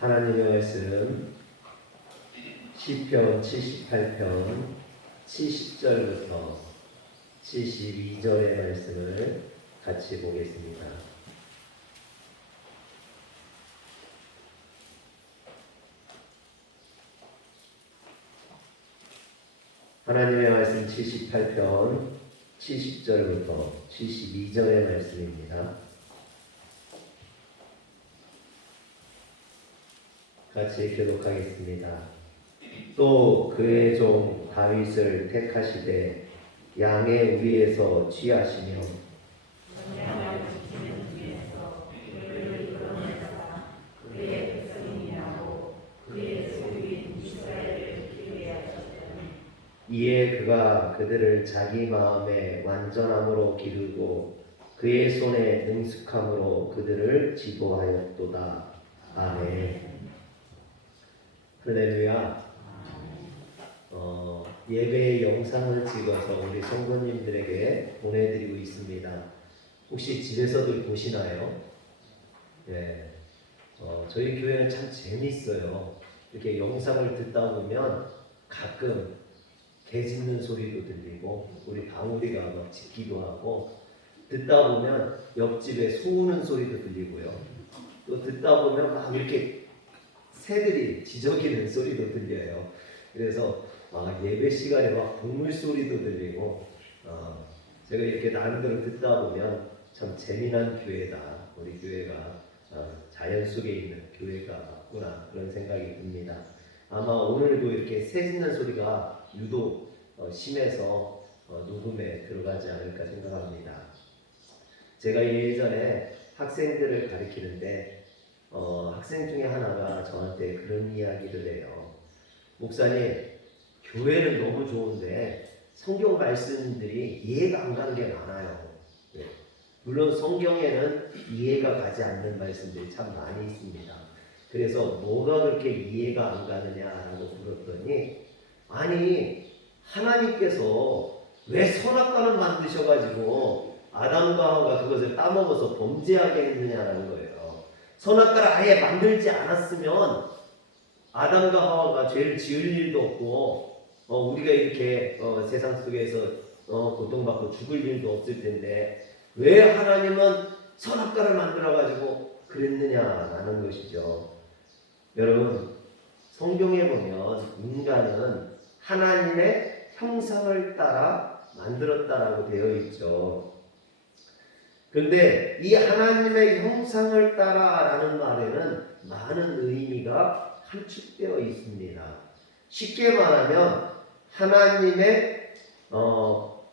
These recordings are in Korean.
하나님의 말씀 시편 78편 70절부터 72절의 말씀을 같이 보겠습니다. 하나님의 말씀 78편 70절부터 72절의 말씀입니다. 같이 교독하겠습니다. 또 그의 종 다윗을 택하시되 양의 위에서 취하시며 이에 그가 그들을 자기 마음의 완전함으로 기르고 그의 손에 능숙함으로 그들을 지도하였도다. 아멘. 할렐루야. 예배의 영상을 찍어서 우리 성도님들에게 보내드리고 있습니다. 혹시 집에서도 보시나요? 네. 저희 교회는 참 재밌어요. 이렇게 영상을 듣다 보면 가끔 개 짖는 소리도 들리고 우리 방울이가 막 짖기도 하고, 듣다 보면 옆집에 소 우는 소리도 들리고요. 또 듣다 보면 막 이렇게 새들이 지저귀는 소리도 들려요. 그래서 예배 시간에 막 동물 소리도 들리고, 제가 이렇게 나름대로 듣다 보면 참 재미난 교회다. 우리 교회가 자연 속에 있는 교회가 맞구나, 그런 생각이 듭니다. 아마 오늘도 이렇게 새 짖는 소리가 유독 심해서 녹음에 들어가지 않을까 생각합니다. 제가 예전에 학생들을 가르치는데 학생 중에 하나가 저한테 그런 이야기를 해요. 목사님, 교회는 너무 좋은데 성경 말씀들이 이해가 안 가는 게 많아요. 네. 물론 성경에는 이해가 가지 않는 말씀들이 참 많이 있습니다. 그래서 뭐가 그렇게 이해가 안 가느냐라고 물었더니, 아니 하나님께서 왜 선악과를 만드셔가지고 아담과 하와가 그것을 따먹어서 범죄하게 했느냐라는 거예요. 선악과를 아예 만들지 않았으면 아담과 하와가 죄를 지을 일도 없고 우리가 이렇게 세상 속에서 고통받고 죽을 일도 없을 텐데 왜 하나님은 선악과를 만들어가지고 그랬느냐라는 것이죠. 여러분, 성경에 보면 인간은 하나님의 형상을 따라 만들었다라고 되어 있죠. 그런데 이 하나님의 형상을 따라라는 말에는 많은 의미가 함축되어 있습니다. 쉽게 말하면 하나님의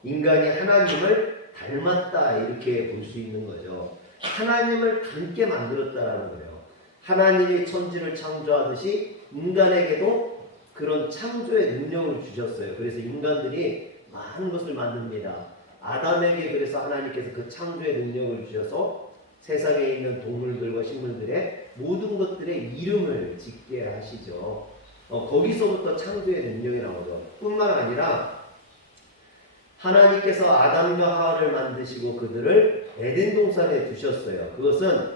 인간이 하나님을 닮았다, 이렇게 볼 수 있는 거죠. 하나님을 닮게 만들었다라는 거예요. 하나님이 천지를 창조하듯이 인간에게도 그런 창조의 능력을 주셨어요. 그래서 인간들이 많은 것을 만듭니다. 아담에게 그래서 하나님께서 그 창조의 능력을 주셔서 세상에 있는 동물들과 식물들의 모든 것들의 이름을 짓게 하시죠. 거기서부터 창조의 능력이 나오죠. 뿐만 아니라 하나님께서 아담과 하와를 만드시고 그들을 에덴 동산에 두셨어요. 그것은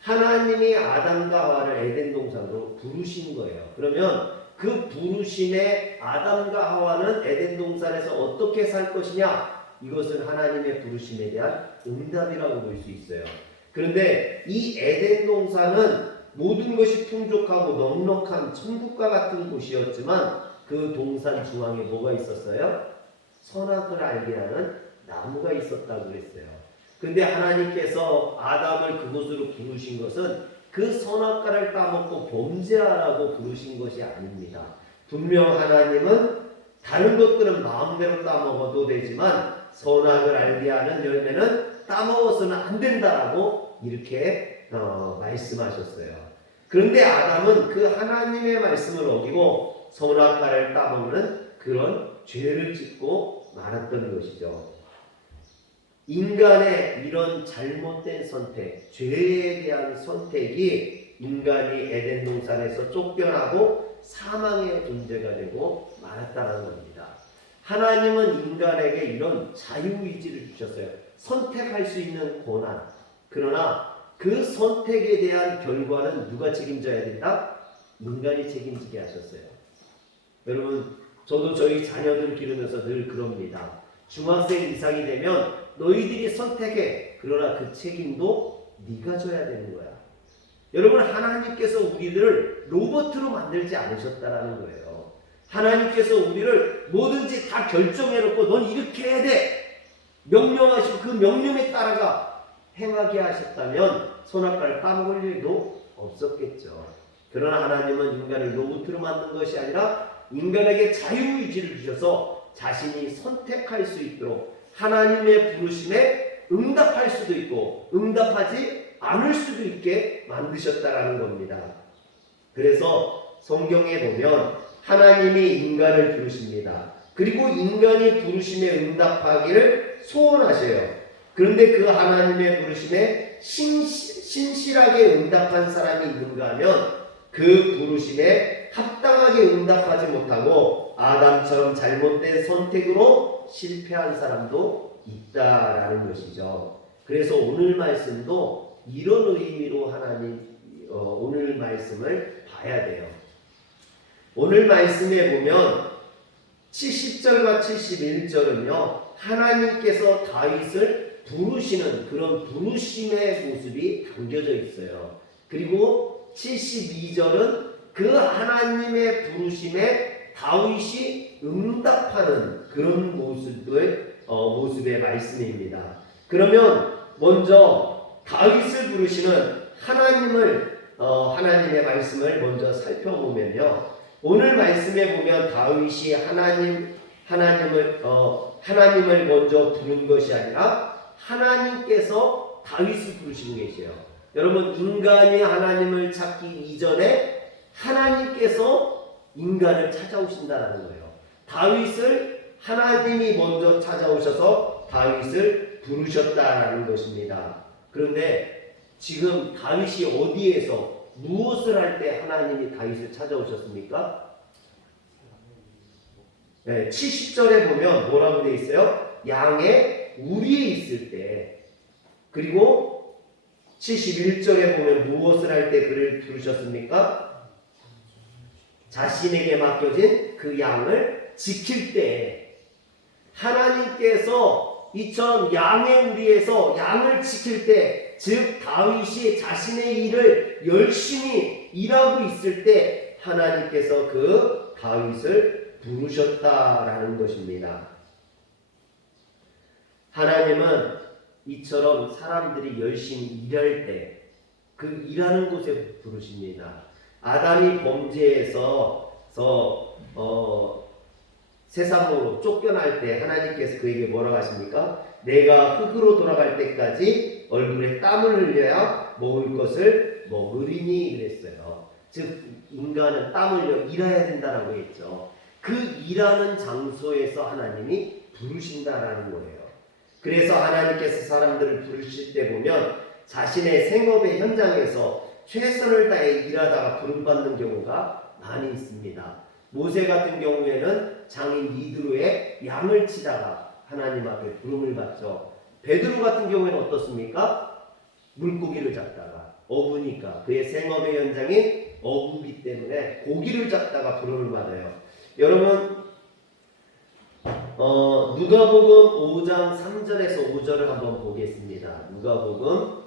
하나님이 아담과 하와를 에덴 동산으로 부르신 거예요. 그러면 그 부르심에 아담과 하와는 에덴 동산에서 어떻게 살 것이냐? 이것은 하나님의 부르심에 대한 응답이라고 볼 수 있어요. 그런데 이 에덴 동산은 모든 것이 풍족하고 넉넉한 천국과 같은 곳이었지만 그 동산 중앙에 뭐가 있었어요? 선악을 알게 하는 나무가 있었다고 그랬어요. 근데 하나님께서 아담을 그곳으로 부르신 것은 그 선악과를 따먹고 범죄하라고 부르신 것이 아닙니다. 분명 하나님은 다른 것들은 마음대로 따먹어도 되지만 선악을 알게 하는 열매는 따먹어서는 안 된다라고 이렇게 말씀하셨어요. 그런데 아담은 그 하나님의 말씀을 어기고 선악과를 따먹는 그런 죄를 짓고 말았던 것이죠. 인간의 이런 잘못된 선택, 죄에 대한 선택이 인간이 에덴 동산에서 쫓겨나고 사망의 존재가 되고 말았다는 겁니다. 하나님은 인간에게 이런 자유의지를 주셨어요. 선택할 수 있는 권한. 그러나 그 선택에 대한 결과는 누가 책임져야 된다? 인간이 책임지게 하셨어요. 여러분, 저도 저희 자녀들 기르면서 늘 그럽니다. 중학생 이상이 되면 너희들이 선택해. 그러나 그 책임도 네가 져야 되는 거야. 여러분, 하나님께서 우리들을 로봇으로 만들지 않으셨다라는 거예요. 하나님께서 우리를 뭐든지 다 결정해놓고 넌 이렇게 해야 돼. 명령하시고 그 명령에 따라가 행하게 하셨다면 선악과를 까먹을 일도 없었겠죠. 그러나 하나님은 인간을 로봇으로 만든 것이 아니라 인간에게 자유의지를 주셔서 자신이 선택할 수 있도록 하나님의 부르심에 응답할 수도 있고 응답하지 않을 수도 있게 만드셨다라는 겁니다. 그래서 성경에 보면 하나님이 인간을 부르십니다. 그리고 인간이 부르심에 응답하기를 소원하셔요. 그런데 그 하나님의 부르심에 신실하게 응답한 사람이 있는가 하면 그 부르심에 합당하게 응답하지 못하고 아담처럼 잘못된 선택으로 실패한 사람도 있다라는 것이죠. 그래서 오늘 말씀도 이런 의미로 오늘 말씀을 봐야 돼요. 오늘 말씀에 보면 70절과 71절은요 하나님께서 다윗을 부르시는 그런 부르심의 모습이 담겨져 있어요. 그리고 72절은 그 하나님의 부르심에 다윗이 응답하는 그런 모습의 말씀입니다. 그러면 먼저 다윗을 부르시는 하나님의 말씀을 먼저 살펴보면요. 오늘 말씀에 보면 다윗이 하나님을 먼저 부른 것이 아니라 하나님께서 다윗을 부르시고 계세요. 여러분, 인간이 하나님을 찾기 이전에 하나님께서 인간을 찾아오신다는 거예요. 다윗을 하나님이 먼저 찾아오셔서 다윗을 부르셨다는 것입니다. 그런데 지금 다윗이 어디에서 무엇을 할 때 하나님이 다윗을 찾아오셨습니까? 네, 70절에 보면 뭐라고 되어 있어요? 양의 우리에 있을 때. 그리고 71절에 보면 무엇을 할 때 그를 부르셨습니까? 자신에게 맡겨진 그 양을 지킬 때. 하나님께서 이처럼 양의 우리에서 양을 지킬 때, 즉 다윗이 자신의 일을 열심히 일하고 있을 때 하나님께서 그 다윗을 부르셨다라는 것입니다. 하나님은 이처럼 사람들이 열심히 일할 때 그 일하는 곳에 부르십니다. 아담이 범죄해서 세상으로 쫓겨날 때 하나님께서 그에게 뭐라고 하십니까? 내가 흙으로 돌아갈 때까지 얼굴에 땀을 흘려야 먹을 것을 먹으리니 그랬어요. 즉 인간은 땀을 흘려 일해야 된다라고 했죠. 그 일하는 장소에서 하나님이 부르신다라는 거예요. 그래서 하나님께서 사람들을 부르실 때 보면 자신의 생업의 현장에서 최선을 다해 일하다가 부름받는 경우가 많이 있습니다. 모세 같은 경우에는 장인 이드로의 양을 치다가 하나님 앞에 부름을 받죠. 베드로 같은 경우에는 어떻습니까? 물고기를 잡다가 어부니까 그의 생업의 현장이 어부기 때문에 고기를 잡다가 부름을 받아요. 여러분 누가복음 5장 3절에서 5절을 한번 보겠습니다. 누가복음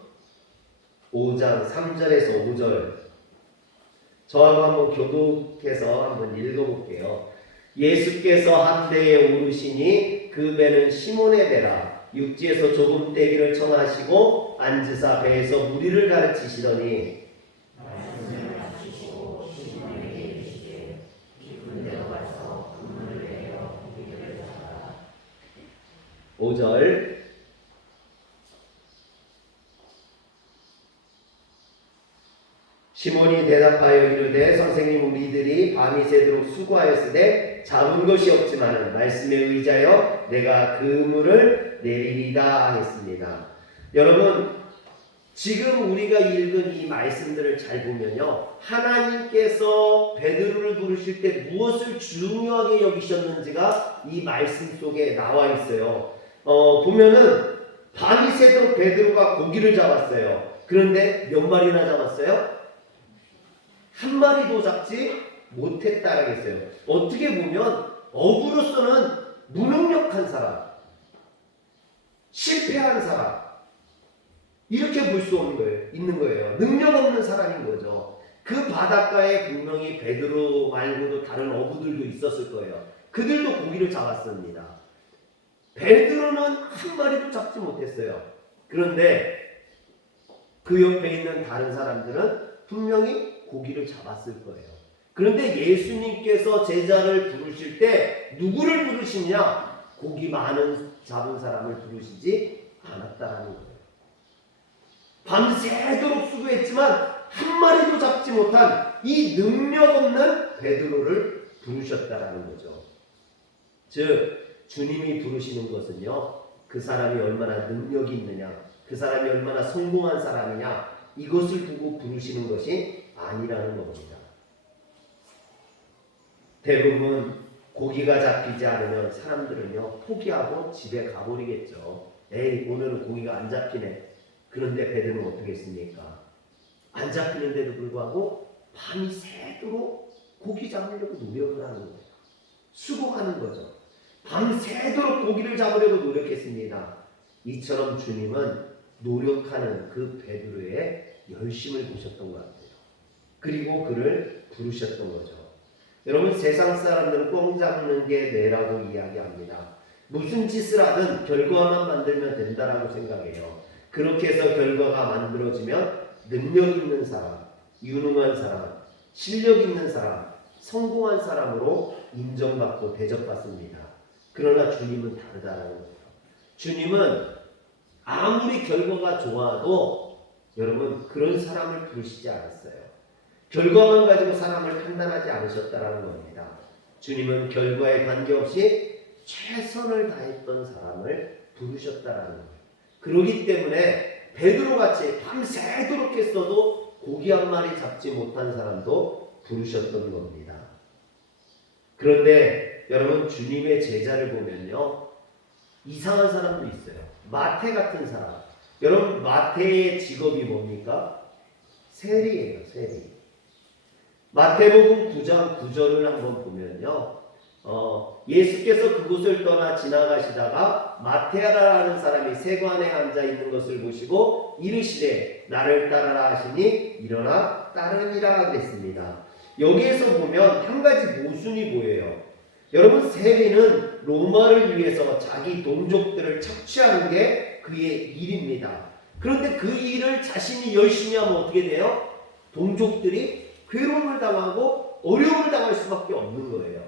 5장 3절에서 5절 저하고 한번 교독해서 한번 읽어볼게요. 예수께서 한 배에 오르시니 그 배는 시몬의 배라. 육지에서 조금 떼기를 청하시고 앉으사 배에서 무리를 가르치시더니 5절 시몬이 대답하여 이르되 선생님 우리들이 밤이 새도록 수고하였으되 잡은 것이 없지만은 말씀에 의지하여 내가 그물을 내리리다 했습니다. 여러분 지금 우리가 읽은 이 말씀들을 잘 보면요 하나님께서 베드로를 부르실 때 무엇을 중요하게 여기셨는지가 이 말씀 속에 나와 있어요. 보면은 밤이 새도록 베드로가 고기를 잡았어요. 그런데 몇 마리나 잡았어요? 한 마리도 잡지 못했다라겠어요. 어떻게 보면 어부로서는 무능력한 사람, 실패한 사람, 이렇게 볼 수 있는 거예요. 능력 없는 사람인 거죠. 그 바닷가에 분명히 베드로 말고도 다른 어부들도 있었을 거예요. 그들도 고기를 잡았습니다. 베드로는 한 마리도 잡지 못했어요. 그런데 그 옆에 있는 다른 사람들은 분명히 고기를 잡았을 거예요. 그런데 예수님께서 제자를 부르실 때 누구를 부르시냐? 고기 많은 잡은 사람을 부르시지 않았다라는 거예요. 밤새도록 수고했지만 한 마리도 잡지 못한 이 능력 없는 베드로를 부르셨다라는 거죠. 즉 주님이 부르시는 것은요, 그 사람이 얼마나 능력이 있느냐, 그 사람이 얼마나 성공한 사람이냐, 이것을 두고 부르시는 것이 아니라는 겁니다. 대부분 고기가 잡히지 않으면 사람들은요 포기하고 집에 가버리겠죠. 에이, 오늘은 고기가 안 잡히네. 그런데 베드로는 어떻게 했습니까? 안 잡히는데도 불구하고 밤이 새도록 고기 잡으려고 노력을 하는 거예요. 수고하는 거죠. 밤새도록 고기를 잡으려고 노력했습니다. 이처럼 주님은 노력하는 그 베드로의 열심을 보셨던 것 같아요. 그리고 그를 부르셨던 거죠. 여러분, 세상 사람들은 꽁 잡는 게 뇌라고 이야기합니다. 무슨 짓을 하든 결과만 만들면 된다라고 생각해요. 그렇게 해서 결과가 만들어지면 능력 있는 사람, 유능한 사람, 실력 있는 사람, 성공한 사람으로 인정받고 대접받습니다. 그러나 주님은 다르다는 거예요. 주님은 아무리 결과가 좋아도 여러분 그런 사람을 부르시지 않았어요. 결과만 가지고 사람을 판단하지 않으셨다는 겁니다. 주님은 결과에 관계없이 최선을 다했던 사람을 부르셨다는 거예요. 그러기 때문에 베드로같이 밤새도록 했어도 고기 한 마리 잡지 못한 사람도 부르셨던 겁니다. 그런데 여러분, 주님의 제자를 보면요, 이상한 사람도 있어요. 마태 같은 사람. 여러분, 마태의 직업이 뭡니까? 세리예요, 세리. 마태복음 9장 9절을 한번 보면요, 예수께서 그곳을 떠나 지나가시다가 마태라는 사람이 세관에 앉아 있는 것을 보시고 이르시되 나를 따르라 하시니 일어나 따르니라 그랬습니다. 여기에서 보면 한 가지 모순이 보여요. 여러분, 세리는 로마를 위해서 자기 동족들을 착취하는 게 그의 일입니다. 그런데 그 일을 자신이 열심히 하면 어떻게 돼요? 동족들이 괴로움을 당하고 어려움을 당할 수밖에 없는 거예요.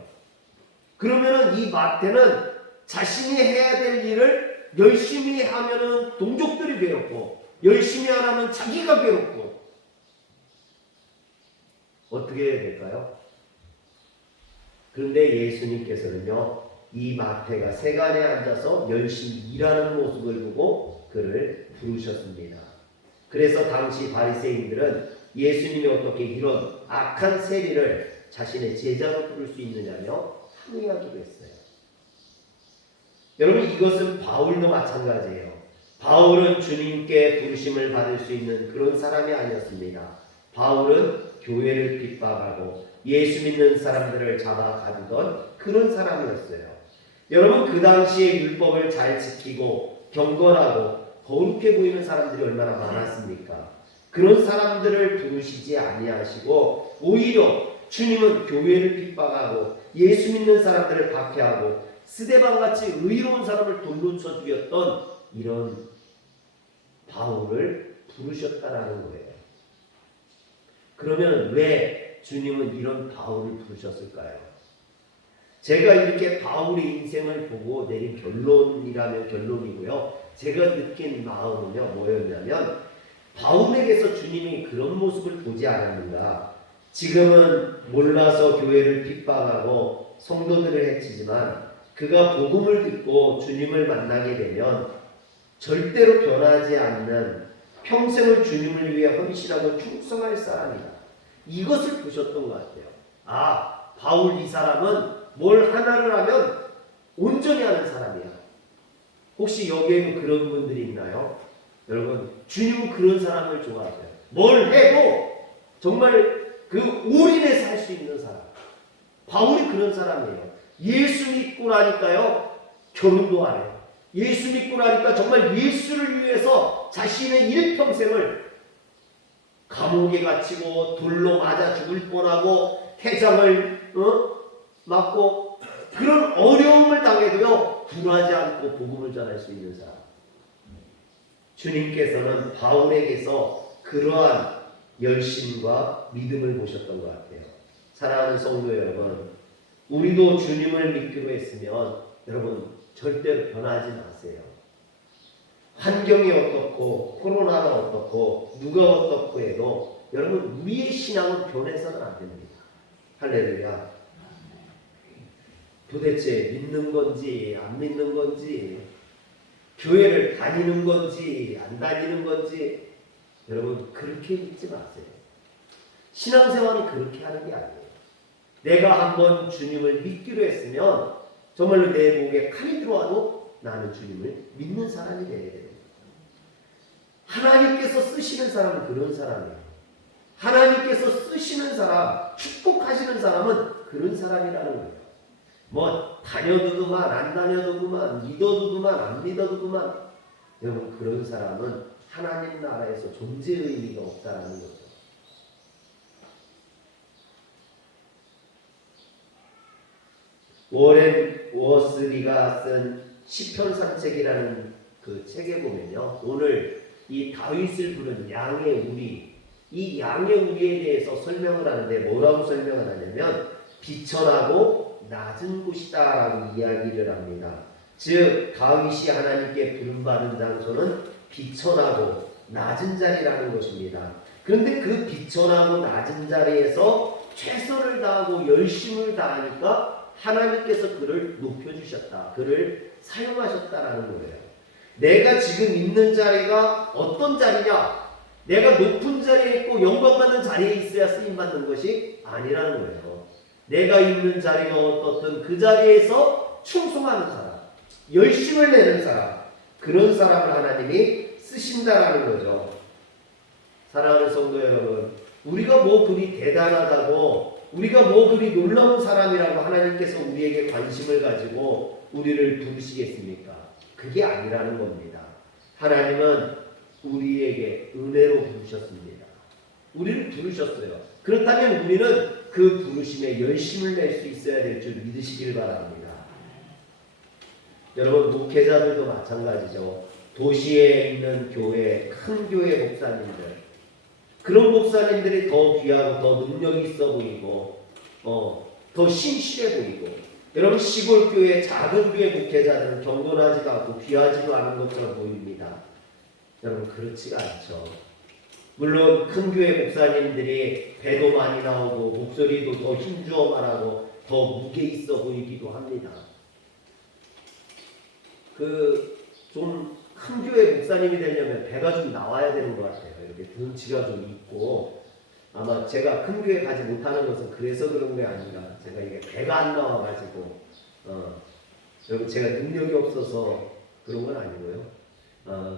그러면은 이 마태는 자신이 해야 될 일을 열심히 하면은 동족들이 괴롭고, 열심히 안 하면 자기가 괴롭고, 어떻게 해야 될까요? 그런데 예수님께서는요, 이 마태가 세간에 앉아서 열심히 일하는 모습을 보고 그를 부르셨습니다. 그래서 당시 바리새인들은 예수님이 어떻게 이런 악한 세리를 자신의 제자로 부를 수 있느냐며 항의하기도 했어요. 여러분, 이것은 바울도 마찬가지예요. 바울은 주님께 부르심을 받을 수 있는 그런 사람이 아니었습니다. 바울은 교회를 핍박하고 예수 믿는 사람들을 잡아 가두던 그런 사람이었어요. 여러분, 그 당시에 율법을 잘 지키고 경건하고 거룩해 보이는 사람들이 얼마나 많았습니까? 그런 사람들을 부르시지 아니하시고 오히려 주님은 교회를 핍박하고 예수 믿는 사람들을 박해하고 스데반같이 의로운 사람을 돌로 쳐 죽였던 이런 바울을 부르셨다라는 거예요. 그러면 왜 주님은 이런 바울을 부르셨을까요? 제가 이렇게 바울의 인생을 보고 내린 결론이라면 결론이고요. 제가 느낀 마음은요, 뭐였냐면 바울에게서 주님이 그런 모습을 보지 않았는가. 지금은 몰라서 교회를 핍박하고 성도들을 해치지만 그가 복음을 듣고 주님을 만나게 되면 절대로 변하지 않는 평생을 주님을 위해 헌신하고 충성할 사람이다. 이것을 보셨던 것 같아요. 아, 바울 이 사람은 뭘 하나를 하면 온전히 하는 사람이야. 혹시 여기에는 그런 분들이 있나요? 여러분, 주님은 그런 사람을 좋아하세요. 뭘 해도 정말 그 올인해서 할 수 있는 사람. 바울이 그런 사람이에요. 예수 믿고 나니까요, 결혼도 안 해요. 예수 믿고 나니까 정말 예수를 위해서 자신의 일평생을 감옥에 갇히고 돌로 맞아 죽을 뻔하고 해장을 맞고 그런 어려움을 당해도요, 굴하지 않고 복음을 전할 수 있는 사람. 주님께서는 바울에게서 그러한 열심과 믿음을 보셨던 것 같아요. 사랑하는 성도 여러분, 우리도 주님을 믿기로 했으면 여러분 절대로 변하지 마세요. 환경이 어떻고 코로나가 어떻고 누가 어떻고 해도 여러분 우리의 신앙은 변해서는 안 됩니다. 할렐루야. 도대체 믿는 건지 안 믿는 건지, 교회를 다니는 건지 안 다니는 건지, 여러분 그렇게 믿지 마세요. 신앙생활은 그렇게 하는 게 아니에요. 내가 한번 주님을 믿기로 했으면 정말로 내 목에 칼이 들어와도 나는 주님을 믿는 사람이 되어야 됩니다. 하나님께서 쓰시는 사람은 그런 사람이에요. 하나님께서 쓰시는 사람, 축복하시는 사람은 그런 사람이라는 거예요. 뭐 다녀도 그만, 안 다녀도 그만, 믿어도 그만, 안 믿어도 그만. 여러분 그런 사람은 하나님 나라에서 존재 의미가 없다는 거죠. 워렌 워스비가 쓴 시편 산책이라는 그 책에 보면요, 오늘 이 다윗을 부른 양의 우리, 이 양의 우리에 대해서 설명을 하는데 뭐라고 설명을 하냐면 비천하고 낮은 곳이다라고 이야기를 합니다. 즉 다윗이 하나님께 부름받은 장소는 비천하고 낮은 자리라는 것입니다. 그런데 그 비천하고 낮은 자리에서 최선을 다하고 열심을 다하니까 하나님께서 그를 높여주셨다. 그를 사용하셨다라는 거예요. 내가 지금 있는 자리가 어떤 자리냐? 내가 높은 자리에 있고 영광받는 자리에 있어야 쓰임받는 것이 아니라는 거예요. 내가 있는 자리가 어떻든 그 자리에서 충성하는 사람, 열심을 내는 사람, 그런 사람을 하나님이 쓰신다라는 거죠. 사랑하는 성도 여러분, 우리가 뭐 그리 대단하다고, 우리가 뭐 그리 놀라운 사람이라고 하나님께서 우리에게 관심을 가지고 우리를 부르시겠습니까? 그게 아니라는 겁니다. 하나님은 우리에게 은혜로 부르셨습니다. 우리를 부르셨어요. 그렇다면 우리는 그 부르심에 열심을 낼 수 있어야 될 줄 믿으시길 바랍니다. 여러분 목회자들도 마찬가지죠. 도시에 있는 교회, 큰 교회 목사님들, 그런 목사님들이 더 귀하고 더 능력이 있어 보이고 더 신실해 보이고, 여러분 시골 교회, 작은 교회 목회자들은 경건하지도 않고 귀하지도 않은 것처럼 보입니다. 여러분 그렇지가 않죠. 물론 큰 교회 목사님들이 배도 많이 나오고 목소리도 더 힘주어 말하고 더 무게 있어 보이기도 합니다. 좀 큰 교회 목사님이 되려면 배가 좀 나와야 되는 것 같아요. 이렇게 등치가 좀 있고, 아마 제가 큰 교회 가지 못하는 것은 그래서 그런 게 아닌가. 제가 이게 배가 안 나와가지고 여러분 제가 능력이 없어서 그런 건 아니고요.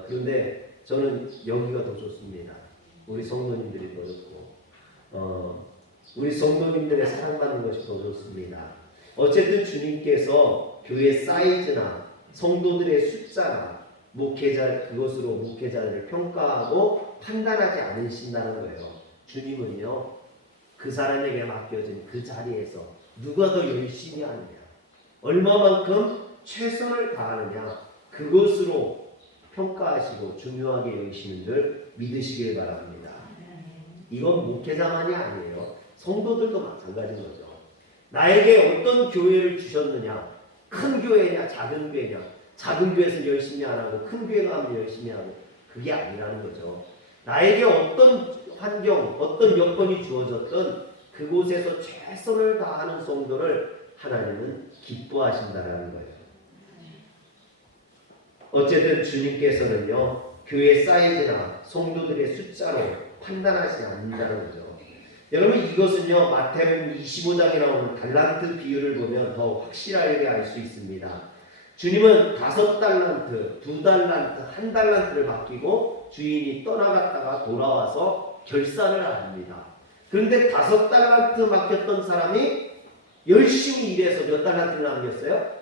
그런데 저는 여기가 더 좋습니다. 우리 성도님들이 더 좋고 우리 성도님들의 사랑받는 것이 더 좋습니다. 어쨌든 주님께서 교회 사이즈나 성도들의 숫자나 목회자, 그것으로 목회자를 평가하고 판단하지 않으신다는 거예요. 주님은요, 그 사람에게 맡겨진 그 자리에서 누가 더 열심히 하느냐, 얼마만큼 최선을 다하느냐, 그것으로 평가하시고 중요하게 여기시는 줄 믿으시길 바랍니다. 이건 목회자만이 아니에요. 성도들도 마찬가지인 거죠. 나에게 어떤 교회를 주셨느냐, 큰 교회냐 작은 교회냐, 작은 교회에서 열심히 안 하고 큰 교회 가면 열심히 하고, 그게 아니라는 거죠. 나에게 어떤 환경, 어떤 여건이 주어졌든 그곳에서 최선을 다하는 성도를 하나님은 기뻐하신다라는 거예요. 어쨌든 주님께서는요, 교회 사이즈나 성도들의 숫자로 판단하지 않는다는 거죠. 여러분 이것은요, 마태복음 25장에 나오는 달란트 비유를 보면 더 확실하게 알 수 있습니다. 주님은 5달란트, 2달란트, 1달란트를 맡기고 주인이 떠나갔다가 돌아와서 결산을 합니다. 그런데 5달란트 맡겼던 사람이 열심히 일해서 몇 달란트를 남겼어요?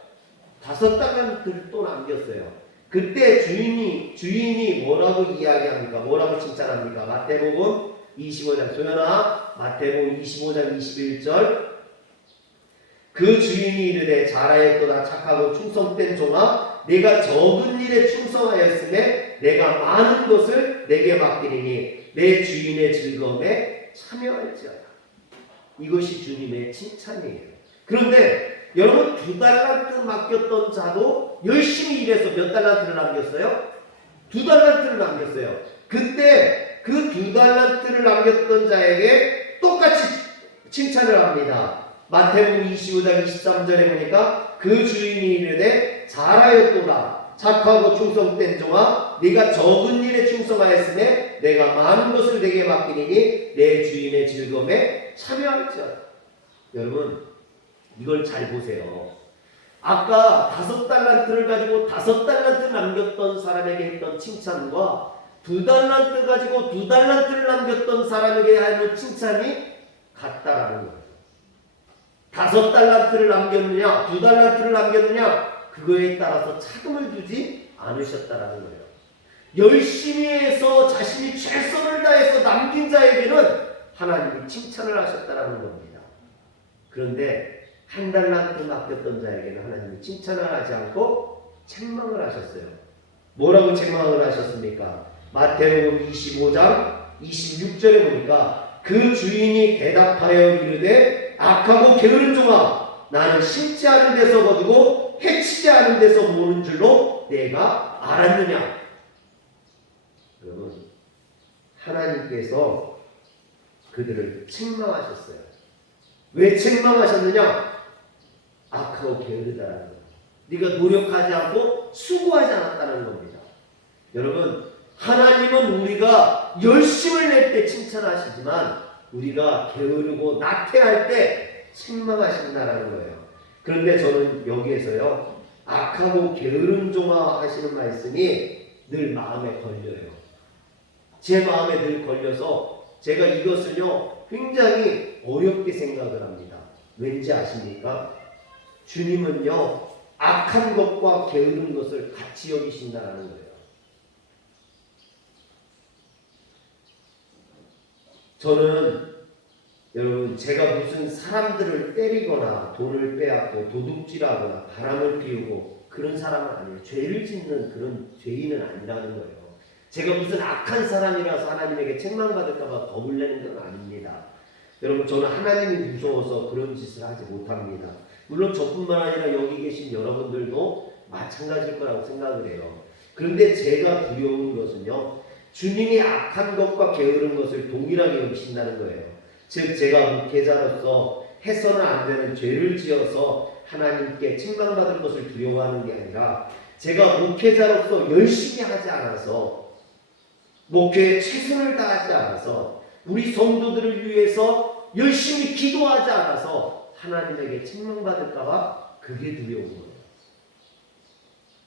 5달란트를 또 남겼어요. 그때 주인이 뭐라고 이야기합니까? 뭐라고 칭찬합니까? 마태복음 25장, 조연아, 마태복음 25장 21절. 그 주인이 이르되 잘하였도다 착하고 충성된 종아, 내가 적은 일에 충성하였음에 내가 많은 것을 내게 맡기리니 내 주인의 즐거움에 참여할지어다. 이것이 주님의 칭찬이에요. 그런데 여러분 2달란트 맡겼던 자도 열심히 일해서 몇 달란트를 남겼어요? 2달란트를 남겼어요. 그때 그 2달란트를 남겼던 자에게 똑같이 칭찬을 합니다. 마태복음 25장 23절에 보니까 그 주인이 이르되 잘하였도다 착하고 충성된 종아, 네가 적은 일에 충성하였으며 내가 많은 것을 내게 맡기니 내 주인의 즐거움에 참여할지어다. 여러분 이걸 잘 보세요. 아까 5달란트를 가지고 5달란트 남겼던 사람에게 했던 칭찬과 2달란트 가지고 2달란트를 남겼던 사람에게 하는 칭찬이 같다라는 거예요. 5달란트를 남겼느냐 2달란트를 남겼느냐 그거에 따라서 차등을 두지 않으셨다라는 거예요. 열심히 해서 자신이 최선을 다해서 남긴 자에게는 하나님이 칭찬을 하셨다라는 겁니다. 그런데 1달란트 맡겼던 자에게는 하나님이 칭찬을 하지 않고 책망을 하셨어요. 뭐라고 책망을 하셨습니까? 마태복음 25장 26절에 보니까 그 주인이 대답하여 이르되 악하고 게으른 종아, 나는 심지 않은 데서 거두고 해치지 않은 데서 모는 줄로 내가 알았느냐. 여러분 하나님께서 그들을 책망하셨어요. 왜 책망하셨느냐? 악하고 게으르다라는 거예요. 네가 노력하지 않고 수고하지 않았다는 겁니다. 여러분 하나님은 우리가 열심을 낼 때 칭찬하시지만 우리가 게으르고 나태할 때 책망하신다라는 거예요. 그런데 저는 여기에서요 악하고 게으른 종아 하시는 말씀이 늘 마음에 걸려요. 제 마음에 늘 걸려서 제가 이것을요 굉장히 어렵게 생각을 합니다. 왠지 아십니까? 주님은요 악한 것과 게으른 것을 같이 여기신다는 거예요. 저는 여러분 제가 무슨 사람들을 때리거나 돈을 빼앗고 도둑질하거나 바람을 피우고 그런 사람은 아니에요. 죄를 짓는 그런 죄인은 아니라는 거예요. 제가 무슨 악한 사람이라서 하나님에게 책망받을까봐 겁을 내는 건 아닙니다. 여러분 저는 하나님이 무서워서 그런 짓을 하지 못합니다. 물론 저뿐만 아니라 여기 계신 여러분들도 마찬가지일 거라고 생각을 해요. 그런데 제가 두려운 것은요 주님이 악한 것과 게으른 것을 동일하게 여기신다는 거예요. 즉 제가 목회자로서 해서는 안 되는 죄를 지어서 하나님께 책망받을 것을 두려워하는 게 아니라 제가 목회자로서 열심히 하지 않아서 목회에 최선을 다하지 않아서 우리 성도들을 위해서 열심히 기도하지 않아서 하나님에게 책망받을까봐 그게 두려운 거예요.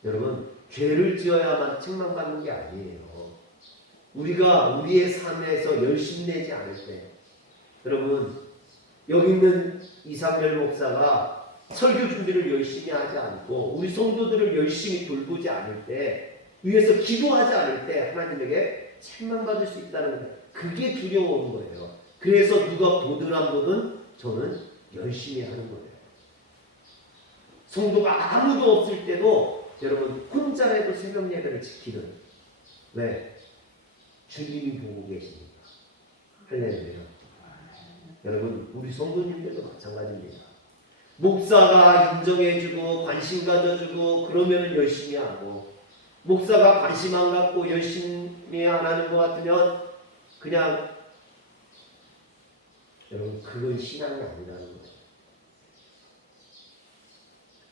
여러분 죄를 지어야만 책망받는 게 아니에요. 우리가 우리의 삶에서 열심히 내지 않을 때 여러분 여기 있는 이상별 목사가 설교 준비를 열심히 하지 않고 우리 성도들을 열심히 돌보지 않을 때 위해서 기도하지 않을 때 하나님에게 책망받을 수 있다는 거예요. 그게 두려운 거예요. 그래서 누가 보든 안 보든 저는 열심히 하는 거예요. 성도가 아무도 없을 때도 여러분 혼자라도 새벽 예배를 지키는 왜? 주님이 보고 계시니까. 할렐루야. 여러분 우리 성도님들도 마찬가지입니다. 목사가 인정해주고 관심 가져주고 그러면 열심히 하고 목사가 관심 안 갖고 열심히 안 하는 것 같으면 그냥 여러분 그건 신앙이 아니라는 거예요.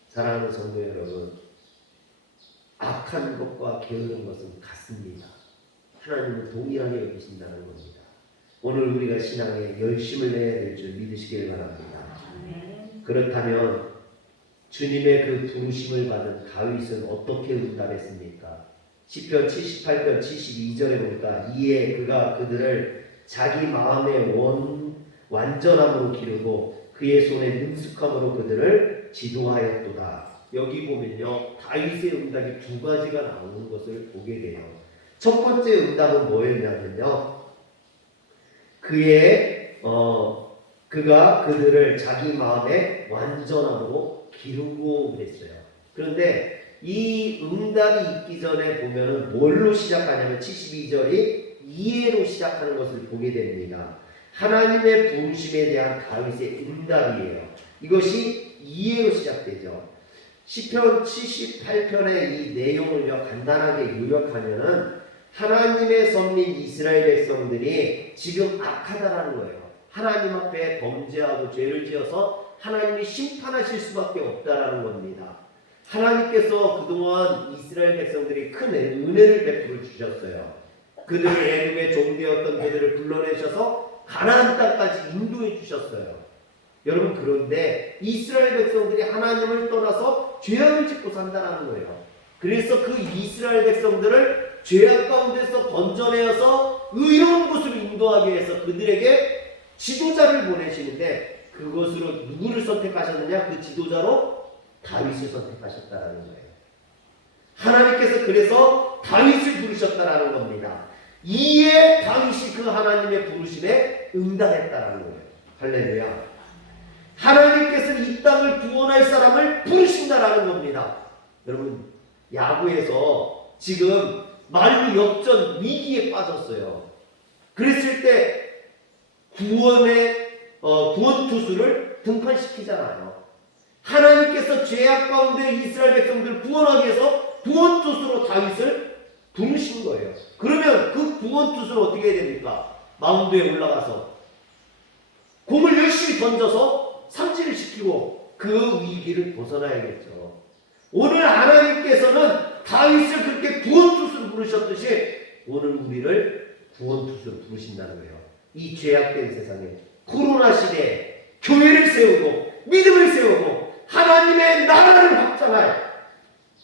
사랑하는 성도 여러분 악한 것과 게으른 것은 같습니다. 하나님은 동일하게 여기신다는 겁니다. 오늘 우리가 신앙에 열심을 내야 될 줄 믿으시길 바랍니다. 그렇다면 주님의 그 부르심을 받은 다윗은 어떻게 응답했습니까? 시편 78편 72절에 보니까 이에 그가 그들을 자기 마음의 완전함으로 기르고 그의 손에 능숙함으로 그들을 지도하였도다. 여기 보면요, 다윗의 응답이 두 가지가 나오는 것을 보게 돼요. 첫 번째 응답은 뭐였냐면요, 그가 그들을 자기 마음의 완전함으로 기르고 그랬어요. 그런데 이 응답이 있기 전에 보면은 뭘로 시작하냐면 72절이 이해로 시작하는 것을 보게 됩니다. 하나님의 부르심에 대한 다윗의 응답이에요. 이것이 이해로 시작되죠. 시편 78편의 이 내용을 간단하게 요약하면은 하나님의 선민 이스라엘 백성들이 지금 악하다라는 거예요. 하나님 앞에 범죄하고 죄를 지어서 하나님이 심판하실 수밖에 없다라는 겁니다. 하나님께서 그동안 이스라엘 백성들이 큰 은혜를 베풀어 주셨어요. 그들을 애굽의 종되었던 그들을 불러내셔서 가나안 땅까지 인도해 주셨어요. 여러분, 그런데 이스라엘 백성들이 하나님을 떠나서 죄악을 짓고 산다는 거예요. 그래서 그 이스라엘 백성들을 죄악 가운데서 건져내어서 의로운 곳으로 인도하기 위해서 그들에게 지도자를 보내시는데, 그것으로 누구를 선택하셨느냐? 그 지도자로 다윗을 선택하셨다라는 거예요. 하나님께서 그래서 다윗을 부르셨다라는 겁니다. 이에 다윗이 그 하나님의 부르심에 응답했다라는 거예요. 할렐루야. 하나님께서는 이 땅을 구원할 사람을 부르신다라는 겁니다. 여러분, 야구에서 지금 만루 역전 위기에 빠졌어요. 그랬을 때 구원 투수를 등판시키잖아요. 하나님께서 죄악 가운데 이스라엘 백성들을 구원하기 위해서 구원 투수로 다윗을 부르신 거예요. 그러면 그 구원 투수는 어떻게 해야 됩니까? 마운드에 올라가서 공을 열심히 던져서 삼진을 시키고 그 위기를 벗어나야겠죠. 오늘 하나님께서는 다윗을 그렇게 구원투수로 부르셨듯이 오늘 우리를 구원투수로 부르신다는 거예요. 이 죄악된 세상에 코로나 시대에 교회를 세우고 믿음을 세우고 하나님의 나라를 확장할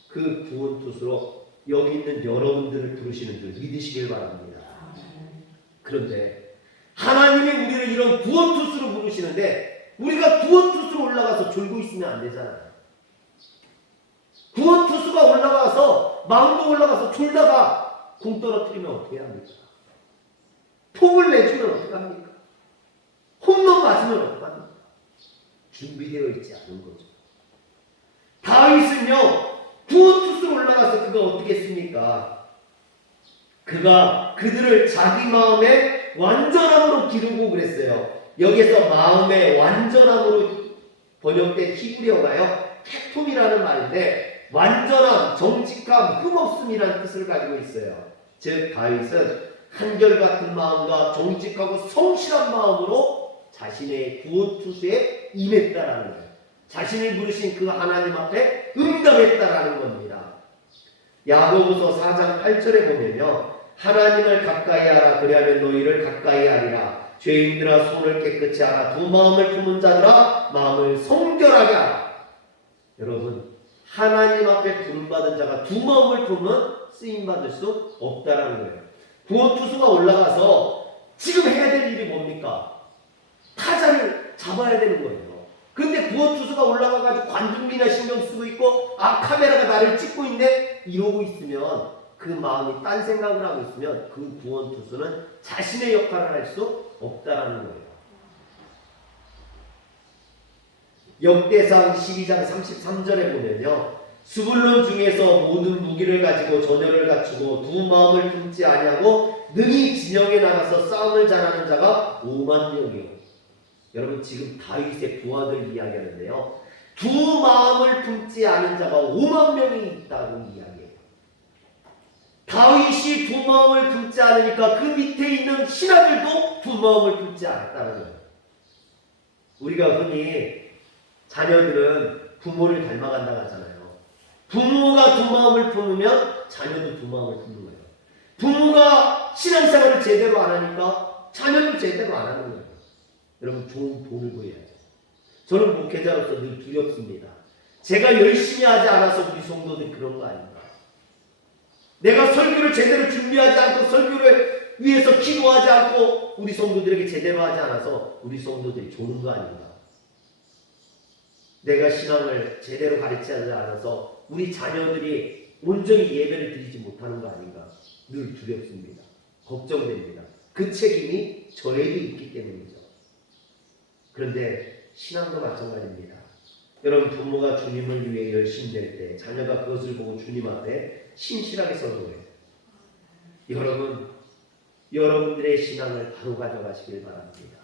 그 구원투수로 여기 있는 여러분들을 부르시는 줄 믿으시길 바랍니다. 그런데 하나님이 우리를 이런 구원투수로 부르시는데 우리가 구원투수로 올라가서 졸고 있으면 안 되잖아요. 구원투수가 올라가서 마운드 올라가서 졸다가 공 떨어뜨리면 어떻게 합니까? 폼을 내주면 어떻게 합니까? 홈런 맞으면 어떻게 합니까? 준비되어 있지 않은 거죠. 다윗은요, 구원투수로 올라가서 그가 어떻게 했습니까? 그가 그들을 자기 마음의 완전함으로 기르고 그랬어요. 여기서 마음의 완전함으로 번역된 히브리어가요, 케톰이라는 말인데 완전함, 정직함, 흠없음이라는 뜻을 가지고 있어요. 즉 다윗은 한결같은 마음과 정직하고 성실한 마음으로 자신의 구원투수에 임했다라는 거예요. 자신을 부르신 그 하나님 앞에 응답했다라는 겁니다. 야고보서 4장 8절에 보면요, 하나님을 가까이 하라. 그리하면 너희를 가까이 하리라. 죄인들아 손을 깨끗이 하라. 두 마음을 품은 자들아 마음을 성결하게 하라. 여러분, 하나님 앞에 부름받은 자가 두 마음을 품으면 쓰임받을 수 없다라는 거예요. 구원투수가 올라가서 지금 해야 될 일이 뭡니까? 타자를 잡아야 되는 거예요. 그런데 구원투수가 올라가가지고 관중이나 신경 쓰고 있고, 카메라가 나를 찍고 있네, 이러고 있으면, 그 마음이 딴 생각을 하고 있으면 그 구원투수는 자신의 역할을 할 수 없다라는 거예요. 역대상 12장 33절에 보면요, 스불론 중에서 모든 무기를 가지고 전열을 갖추고 두 마음을 품지 아니하고 능히 진영에 나가서 싸움을 잘하는 자가 5만 명이요. 여러분, 지금 다윗의 부하들 이야기하는데요, 두 마음을 품지 않은 자가 5만 명이 있다고 이야기해요. 다윗이 두 마음을 품지 않으니까 그 밑에 있는 신하들도 두 마음을 품지 않았다는 거예요. 우리가 흔히 자녀들은 부모를 닮아간다고 하잖아요. 부모가 두 마음을 품으면 자녀도 두 마음을 품는 거예요. 부모가 신앙생활을 제대로 안 하니까 자녀도 제대로 안 하는 거예요. 여러분, 좋은 본을 보여야죠. 저는 목회자로서 늘 두렵습니다. 제가 열심히 하지 않아서 우리 성도들이 그런 거 아닌가. 내가 설교를 제대로 준비하지 않고 설교를 위해서 기도하지 않고 우리 성도들에게 제대로 하지 않아서 우리 성도들이 조는 거 아닌가? 내가 신앙을 제대로 가르치지 않아서 우리 자녀들이 온전히 예배를 드리지 못하는 거 아닌가? 늘 두렵습니다. 걱정됩니다. 그 책임이 저에게 있기 때문이죠. 그런데 신앙도 마찬가지입니다. 여러분 부모가 주님을 위해 열심히 될 때 자녀가 그것을 보고 주님 앞에 신실하게 설교해요. 여러분들의 신앙을 바로 가져가시길 바랍니다.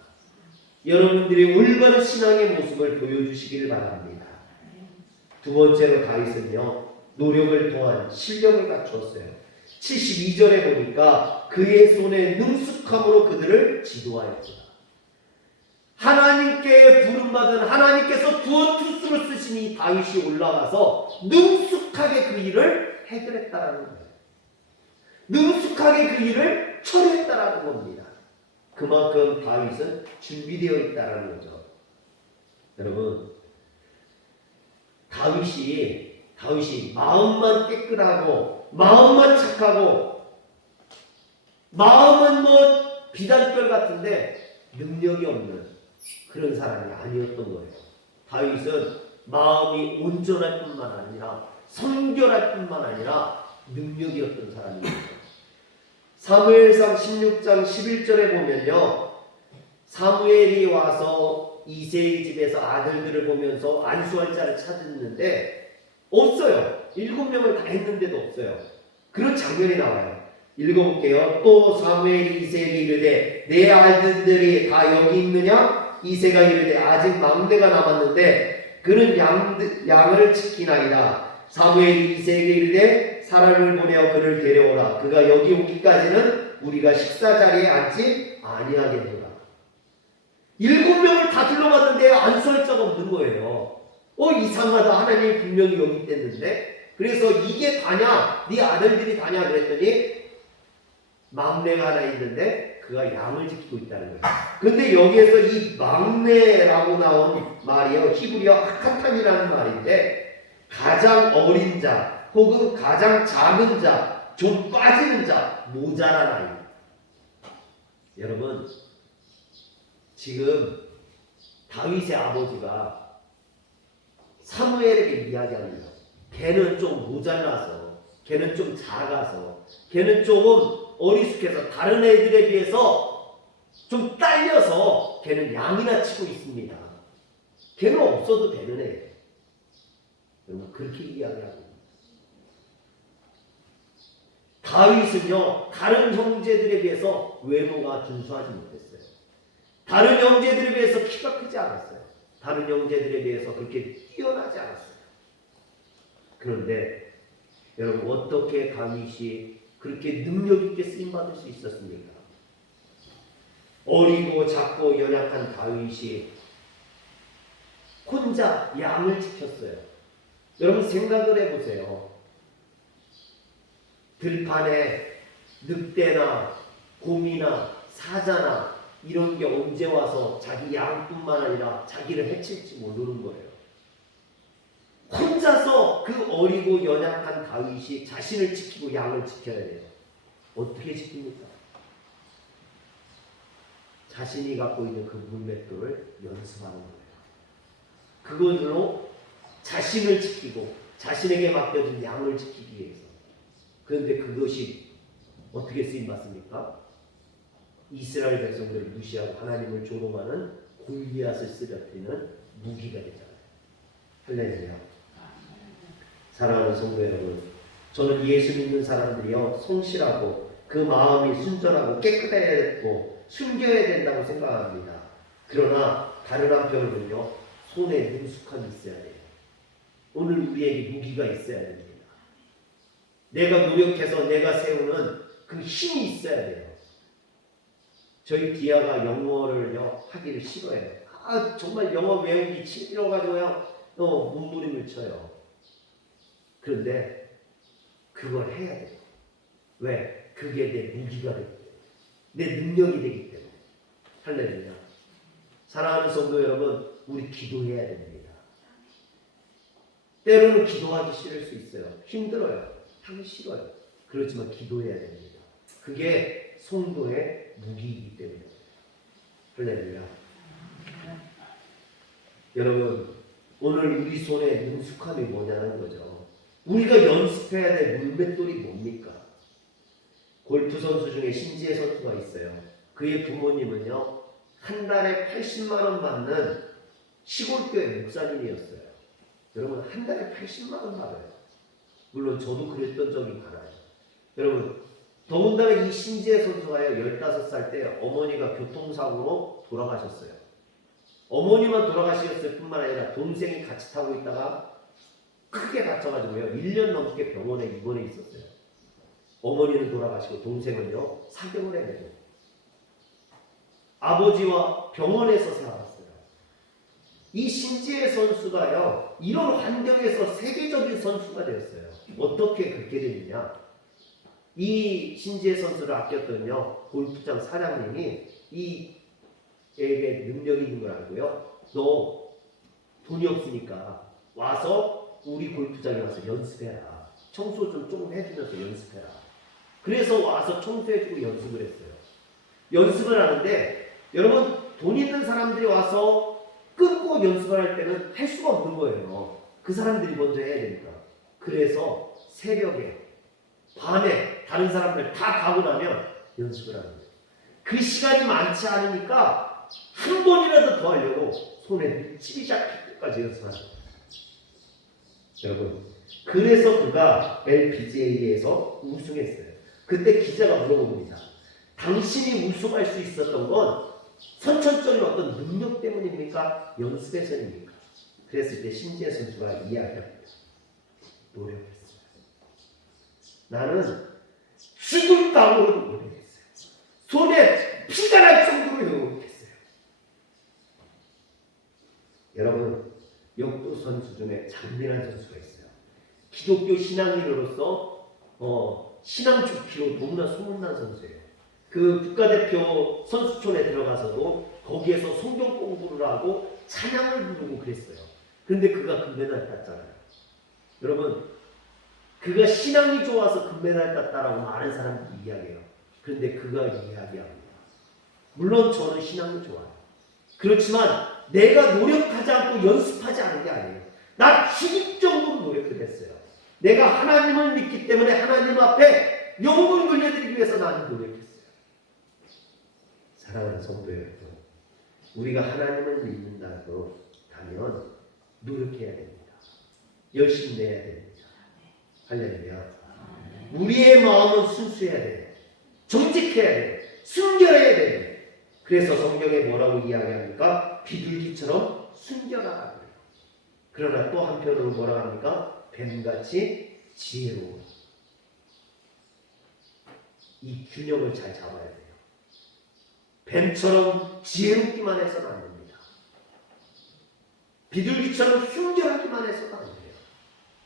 여러분들이 올바른 신앙의 모습을 보여주시길 바랍니다. 두 번째로 다윗은요, 노력을 통한 실력을 갖추었어요. 72절에 보니까 그의 손에 능숙함으로 그들을 지도하였구나. 하나님께 부름받은 하나님께서 두어투수로 쓰신 이 다윗이 올라가서 능숙하게 그 일을 해결했다라는 거예요. 능숙하게 그 일을 처리했다라는 겁니다. 그만큼 다윗은 준비되어 있다라는 거죠. 여러분, 다윗이 마음만 깨끗하고 마음만 착하고 마음은 비단결 같은데 능력이 없는 그런 사람이 아니었던 거예요. 다윗은 마음이 온전할 뿐만 아니라 성결할 뿐만 아니라 능력이었던 사람입니다. 사무엘상 16장 11절에 보면요, 사무엘이 와서 이새의 집에서 아들들을 보면서 안수할 자를 찾았는데 없어요. 7명을 다 했는데도 없어요. 그런 장면이 나와요. 읽어볼게요. 또 사무엘이 이새에게 이르되 내 아들들이 다 여기 있느냐? 이새가 이르되 아직 막내가 남았는데 그는 양을 지키나이다. 사무엘이 이새에게 이르되 사람을 보내어 그를 데려오라. 그가 여기 오기까지는 우리가 식사 자리에 앉지 아니하겠노라. 7명을 다 둘러봤는데 안수할 자가 없는 거예요. 이상하다. 하나님이 분명히 여기 있댔는데. 그래서 이게 다냐? 네 아들들이 다냐? 그랬더니 막내가 하나 있는데 그가 양을 지키고 있다는 거예요. 근데 여기에서 이 막내라고 나온 말이요, 히브리어 하카탄이라는 말인데 가장 어린 자 혹은 가장 작은 자, 좀 빠지는 자, 모자란 아이. 여러분, 지금 다윗의 아버지가 사무엘에게 이야기합니다. 걔는 좀 모자라서, 걔는 좀 작아서, 걔는 조금 어리숙해서 다른 애들에 비해서 좀 딸려서 걔는 양이나 치고 있습니다. 걔는 없어도 되는 애예요. 여러분, 그렇게 이야기하고 다윗은요, 다른 형제들에 비해서 외모가 준수하지 못했어요. 다른 형제들에 비해서 키가 크지 않았어요. 다른 형제들에 비해서 그렇게 뛰어나지 않았어요. 그런데 여러분, 어떻게 다윗이 그렇게 능력 있게 쓰임받을 수 있었습니까? 어리고 작고 연약한 다윗이 혼자 양을 지켰어요. 여러분, 생각을 해보세요. 들판에 늑대나 곰이나 사자나 이런 게 언제 와서 자기 양뿐만 아니라 자기를 해칠지 모르는 거예요. 혼자서 그 어리고 연약한 다윗이 자신을 지키고 양을 지켜야 돼요. 어떻게 지킵니까? 자신이 갖고 있는 그 문맷돌을 연습하는 거예요. 그것으로 자신을 지키고 자신에게 맡겨진 양을 지키기 위해서. 그런데 그것이 어떻게 쓰임받습니까? 이스라엘 백성들을 무시하고 하나님을 조롱하는 골리앗을 쓰러뜨리는 무기가 되잖아요. 할렐루야. 사랑하는 성도 여러분, 저는 예수 믿는 사람들이요, 성실하고 그 마음이 순전하고 깨끗해야 되고 숨겨야 된다고 생각합니다. 그러나 다른 한편으로는요, 손에 능숙함이 있어야 돼요. 오늘 우리에게 무기가 있어야 됩니다. 내가 노력해서 내가 세우는 그 힘이 있어야 돼요. 저희 디아가 영어를요, 하기를 싫어해요. 정말 영어 외우기 싫어가지고요, 몸부림을 쳐요. 그런데 그걸 해야 돼요. 왜? 그게 내 무기가 되기 때문에, 내 능력이 되기 때문에. 할렐루야. 사랑하는 성도 여러분, 우리 기도해야 됩니다. 때로는 기도하기 싫을 수 있어요. 힘들어요. 하기 싫어요. 그렇지만 기도해야 됩니다. 그게 성도의 무기이기 때문에. 할렐루야. 여러분, 오늘 우리 손에 능숙함이 뭐냐는 거죠. 우리가 연습해야 될 물맷돌이 뭡니까? 골프 선수 중에 신지혜 선수가 있어요. 그의 부모님은요, 한 달에 80만 원 받는 시골교회 목사님이었어요. 여러분, 한 달에 80만 원 받아요. 물론 저도 그랬던 적이 많아요. 여러분, 더군다나 이 신지혜 선수가요, 15살 때 어머니가 교통사고로 돌아가셨어요. 어머니만 돌아가셨을 뿐만 아니라 동생이 같이 타고 있다가 크게 다쳐가지고요, 1년 넘게 병원에 입원해 있었어요. 어머니는 돌아가시고 동생은요, 사경을 해야 되고 아버지와 병원에서 살아왔어요. 이 신지혜 선수가요, 이런 환경에서 세계적인 선수가 되었어요. 어떻게 그렇게 됐느냐? 이 신지혜 선수를 아꼈던요, 골프장 사장님이 이에게 능력이 있는 걸 알고요, 너 돈이 없으니까 와서 우리 골프장에 와서 연습해라. 청소 좀 조금 해주면서 연습해라. 그래서 와서 청소해주고 연습을 했어요. 연습을 하는데 여러분, 돈 있는 사람들이 와서 끊고 연습을 할 때는 할 수가 없는 거예요. 그 사람들이 먼저 해야 되니까. 그래서 새벽에, 밤에 다른 사람들 다 가고 나면 연습을 하는 거예요. 그 시간이 많지 않으니까 한 번이라도 더 하려고 손에 칩이 잡힐 때까지 연습하는 거예요. 여러분, 그래서 그가 LPGA에서 우승했어요. 그때 기자가 물어봅니다. 당신이 우승할 수 있었던 건 선천적인 어떤 능력 때문입니까? 연습에서입니까? 그랬을 때 신지혜 선수가 이야기합니다. 노력했어요. 나는 죽을 각오로 노력했어요. 손에 피가 날 정도로 노력했어요. 여러분, 역도 선수 중에 장민환 선수가 있어요. 기독교 신앙인으로서 신앙 좋기로 너무나 소문난 선수예요. 그 국가대표 선수촌에 들어가서도 거기에서 성경 공부를 하고 찬양을 부르고 그랬어요. 그런데 그가 금메달 땄잖아요. 여러분, 그가 신앙이 좋아서 금메달 땄다라고 많은 사람들이 이야기해요. 그런데 그가 이야기합니다. 물론 저는 신앙이 좋아요. 그렇지만 내가 노력하지 않고 연습하지 않은 게 아니에요. 나 죽을 정도로 노력을 했어요. 내가 하나님을 믿기 때문에 하나님 앞에 영혼을 돌려드리기 위해서 나는 노력했어요. 사랑하는 성도 여러분, 우리가 하나님을 믿는다고 하면 노력해야 됩니다. 열심히 내야 됩니다. 할렐루야. 우리의 마음은 순수해야 돼요. 정직해야 돼요. 순결해야 돼요. 그래서 성경에 뭐라고 이야기합니까? 비둘기처럼 순결하라. 그러나 또 한편으로 뭐라고 합니까? 뱀같이 지혜로워. 이 균형을 잘 잡아야 돼요. 뱀처럼 지혜롭기만 해서는 안 됩니다. 비둘기처럼 순결하기만 해서는 안 돼요.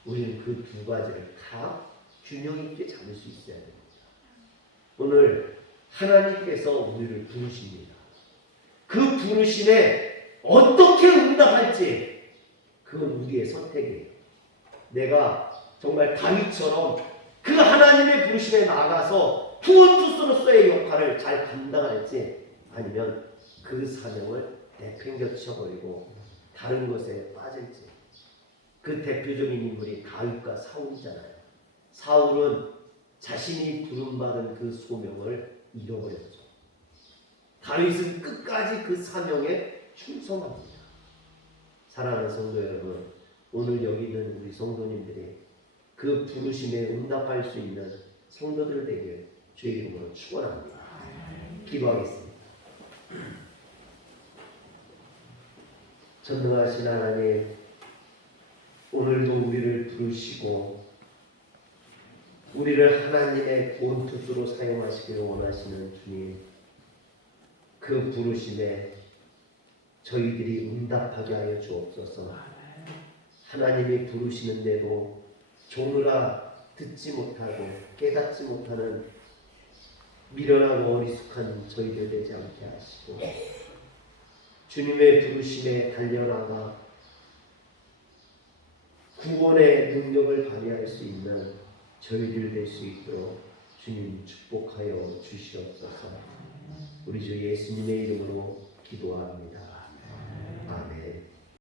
우리는 그 두 가지를 다 균형 있게 잡을 수 있어야 됩니다. 오늘 하나님께서 우리를 부르십니다. 그 부르심에 어떻게 응답할지 그건 우리의 선택이에요. 내가 정말 다윗처럼 그 하나님의 부르심에 나가서 투어투스로서의 역할을 잘 감당할지, 아니면 그 사명을 내팽겨쳐버리고 다른 것에 빠질지. 그 대표적인 인물이 다윗과 사울이잖아요. 사울은 자신이 부름받은 그 소명을 잃어버렸죠. 다윗은 끝까지 그 사명에 충성합니다. 사랑하는 성도 여러분, 오늘 여기 있는 우리 성도님들이 그 부르심에 응답할 수 있는 성도들 되길 주의 이름으로 축원합니다. 기도하겠습니다. 전능하신 하나님, 오늘도 우리를 부르시고 우리를 하나님의 본투수로 사용하시기를 원하시는 주님, 그 부르심에 저희들이 응답하게 하여 주옵소서. 하나님이 부르시는데도 종으라 듣지 못하고 깨닫지 못하는 미련하고 어리숙한 저희들 되지 않게 하시고, 주님의 부르심에 달려나가 구원의 능력을 발휘할 수 있는 저희들 될 수 있도록 주님 축복하여 주시옵소서. 우리 주 예수님의 이름으로 기도합니다.